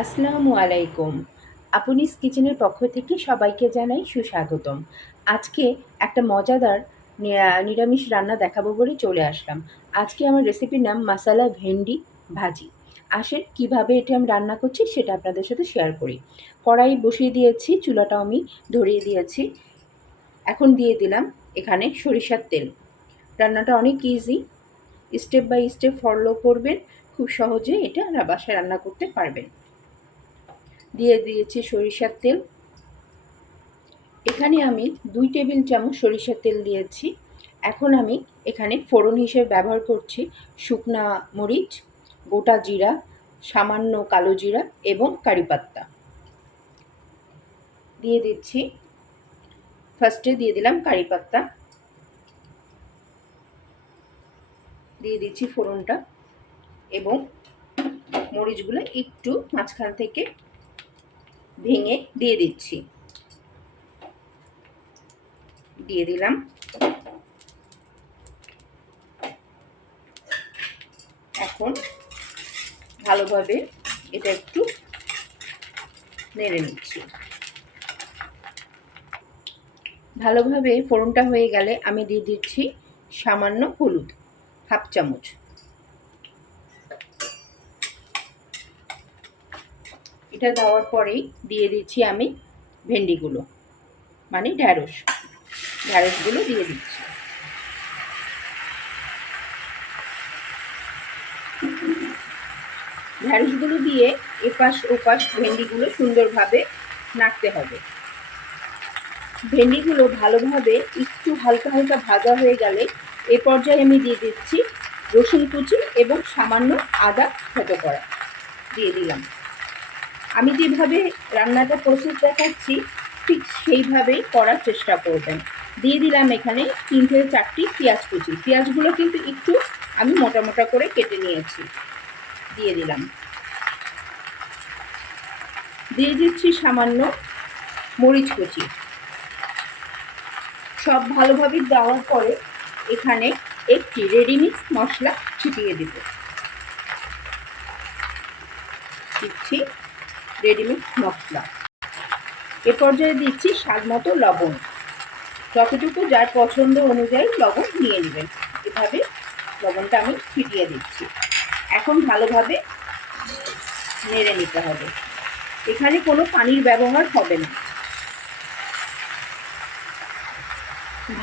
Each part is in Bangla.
আসসালামু আলাইকুম। আপুনিস কিচেনের পক্ষ থেকে সবাইকে জানাই সুস্বাগতম। আজকে একটা মজাদার নিরামিষ রান্না দেখাবো বলে চলে আসলাম। আজকে আমার রেসিপির নাম মাসালা ভেন্ডি ভাজি। আসেন কীভাবে এটা আমি রান্না করছি সেটা আপনাদের সাথে শেয়ার করি। কড়াই বসিয়ে দিয়েছি, চুলাটাও আমি ধরিয়ে দিয়েছি। এখন দিয়ে দিলাম এখানে সরিষার তেল। রান্নাটা অনেক easy step by step follow করবেন। খুব সহজে এটা বাসায় রান্না করতে পারবেন। দিয়ে দিয়েছি সরিষার তেল। এখানে আমি দুই টেবিল চামচ সরিষার তেল দিয়েছি। এখন আমি এখানে ফোড়ন হিসেবে ব্যবহার করছি শুকনা মরিচ, গোটা জিরা, সামান্য কালো জিরা এবং কারি পাত্তা। দিয়ে দিচ্ছি ফার্স্টে দিয়ে দিলাম কারি পাত্তা। দিয়ে দিচ্ছি ফোড়নটা এবং মরিচগুলো একটু মাঝখান থেকে ভেঙে দিয়ে দিচ্ছি। দিয়ে দিলাম। এখন ভালোভাবে এটা একটু নেড়ে নিচ্ছি। ভালোভাবে ফোড়নটা হয়ে গেলে আমি দিয়ে দিচ্ছি সামান্য হলুদ, হাফ চামচ। এটা দেওয়ার পরেই দিয়ে দিচ্ছি আমি ভেন্ডিগুলো মানে ঢ্যাঁড়স ঢ্যাঁড়সগুলো দিয়ে দিচ্ছি। ঢ্যাঁড়সগুলো দিয়ে এপাশ ওপাশ ভেন্ডিগুলো সুন্দরভাবে নাড়তে হবে। ভেন্ডিগুলো ভালোভাবে একটু হালকা হালকা ভাজা হয়ে গেলে এ পর্যায়ে আমি দিয়ে দিচ্ছি রসুন কুচি এবং সামান্য আদা থেতো করা। দিয়ে দিলাম। আমি যেভাবে রান্নাটা প্রসেস দেখাচ্ছি, ঠিক সেইভাবেই করার চেষ্টা করবেন। দিয়ে দিলাম এখানে তিন থেকে চারটি পেঁয়াজ কুচি। পেঁয়াজগুলো কিন্তু একটু আমি মোটা মোটা করে কেটে নিয়েছি। দিয়ে দিলাম। দিয়ে দিচ্ছি সামান্য মরিচ কুচি। সব ভালোভাবে দেওয়ার পরে এখানে একটি রেডিমিক্স মশলা ছিটিয়ে দিব। দিচ্ছি। রেডিমিক্স মশলা এ পর্যায়ে দিচ্ছি স্বাদ মতো লবণ। যতটুকু যার পছন্দ অনুযায়ী লবণ নিয়ে নেবেন। এভাবে লবণটা আমি ফিটিয়ে দিচ্ছি। এখন ভালোভাবে নেড়ে নিতে হবে। এখানে কোনো পানির ব্যবহার হবে না।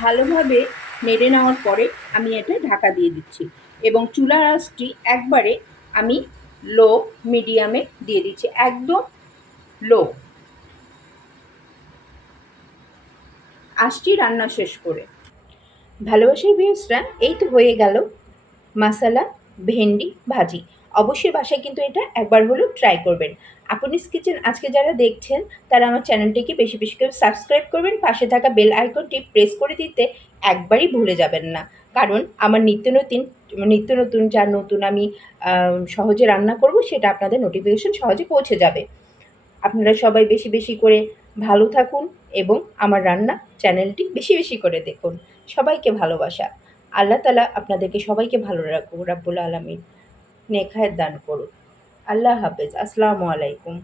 ভালোভাবে নেড়ে নেওয়ার পরে আমি এটা ঢাকা দিয়ে দিচ্ছি এবং চুলার আঁচটি একবারে আমি লো, মিডিয়ামে দিয়ে দিচ্ছি, একদম লো। আঁচটি রান্না শেষ করে। ভালোবাসার ভিউসরা এই তো হয়ে গেল মাসালা ভেন্ডি, ভাজি। অবশ্যই বাসায় কিন্তু এটা একবার হলেও ট্রাই করবেন। আপনিস কিচেন আজকে যারা দেখছেন, তারা আমার চ্যানেলটিকে বেশি বেশি করে সাবস্ক্রাইব করবেন, পাশে থাকা বেল আইকনটি প্রেস করে দিতে একবারই ভুলে যাবেন না। কারণ আমার নিত্য নতুন নিত্য নতুন যা নতুন আমি সহজে রান্না করব সেটা আপনাদের নোটিফিকেশন সহজে পৌঁছে যাবে। আপনারা সবাই বেশি বেশি করে ভালো থাকুন এবং আমার রান্না চ্যানেলটি বেশি বেশি করে দেখুন। সবাইকে ভালোবাসা। আল্লাহ তালা আপনাদেরকে সবাইকে ভালো রাখুন রাব্বুল আলমিন নেখায় দান করুন আল্লাহ হাফেজ। আসসালামু আলাইকুম।